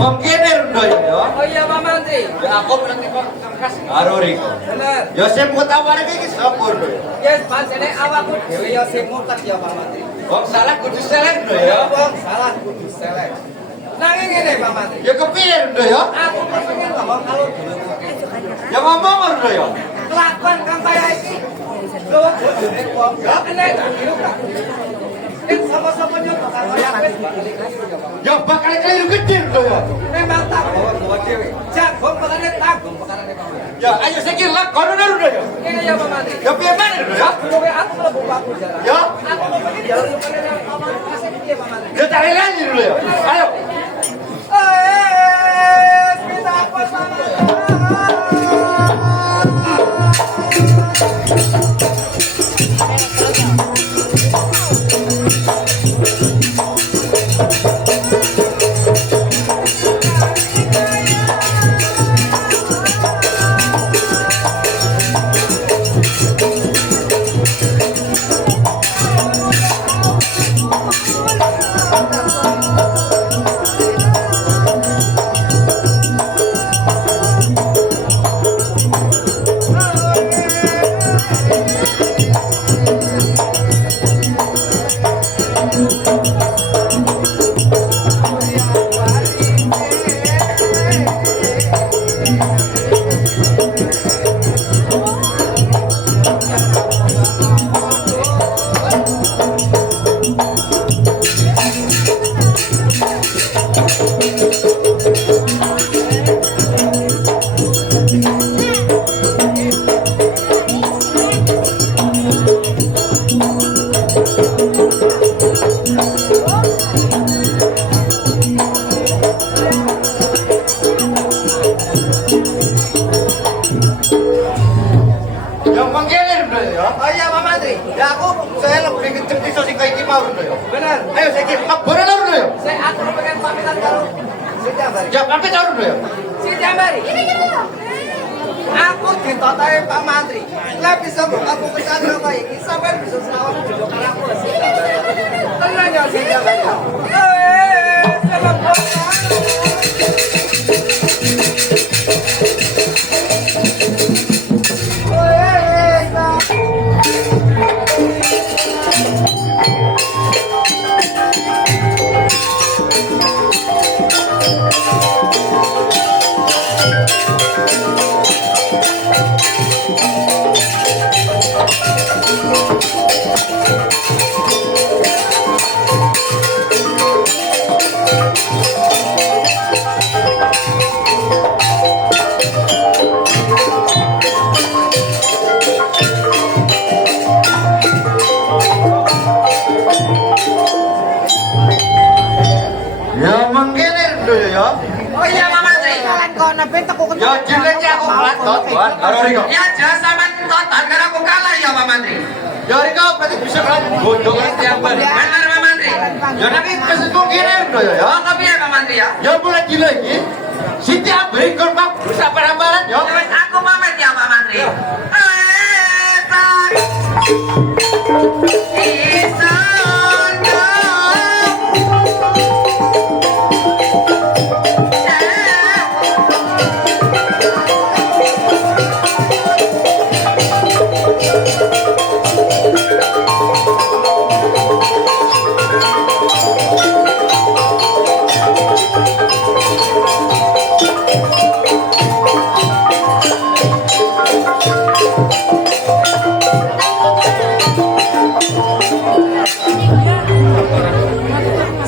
mungkin ndo ya. Oh iya Pak Mantri. Ya aku berarti kok kas karo Riko. Bener. Ya sing mutaware iki sapa ndo ya? Yes, pancene awakku dhewe ya sing mutet ya Pak Mantri. Wong salah kudu selek ndo ya. Wong salah kudu selek. Nanging ngene Pak Mantri. Ya kepiye ndo ya? Aku pengen ngomong kalau dulu. Ya ngomong ndo ya. Kelakuan kang kaya iki. Lho, bojone wong ya kena dulu kan. Kan sama-sama nyontok karo ya wis balik lagi ya Pak. Ya bakal keliru gede ndo ya. Memang tak bawa dhewe. Jago perkara tanggung perkara Pak Mantri. Ya ayo saiki lakon ndo ya. Ngene ya Pak Mantri. Ya piye maneh ndo ya? Dulu aku mlebu paku jalan. Ya. Aku pengen jalan pengen ngomong kasih piye Pak Mantri. Ya tak lagi ndo ya. Ayo. Kita apa sama? Ya mungkin ndo ya. Oh iya Pak Mantri. Ya aku saya lebih kenceng di sosik kayak iki mau ndo ya. Bener. Ayo saiki laporan ndo ya. Saya aku pengen pamitan karo Siti Ambari. Ya pamit ndo ya. Siti Ambari. Aku ditotoke Pak Mantri. Lah bisa mbok aku pesan kok iki sampean bisa sawang jodoh karo aku. Tenang ya Siti Ambari. Selamat Ya mungkin ndo ya. Oh iya Pak Mantri. Kalian kok naben teku kenal. Ya jenenge aku platot wan karo Riko. Ya jelas sampean total karo aku kalah ya Pak Mantri. Ya Riko berarti bisa kan bodoh kan tiap hari. Bener Pak Mantri. Ya nanti kesetku gini ndo ya. Oh kepiye Pak Mantri ya? Ya mulai gila iki. Siti Ambari kon Pak rusak barang-barang ya. Wes aku pamit ya Pak Mantri.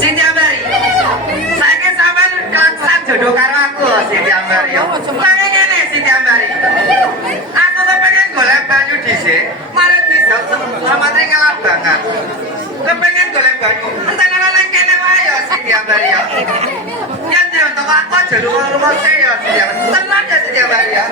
Siti Ambari. Saiki sampean kaksan jodoh karo aku Siti Ambari. Saiki ngene Siti Ambari. Aku kepengen golek banyu dhisik, malah bisa Mantri ngalah banget. Kepengen golek banyu. Entene nang kene wae ya Siti Ambari ya. Yen untuk aku aja lu rumah saya ya Siti Ambari. Tenang ya Siti Ambari ya.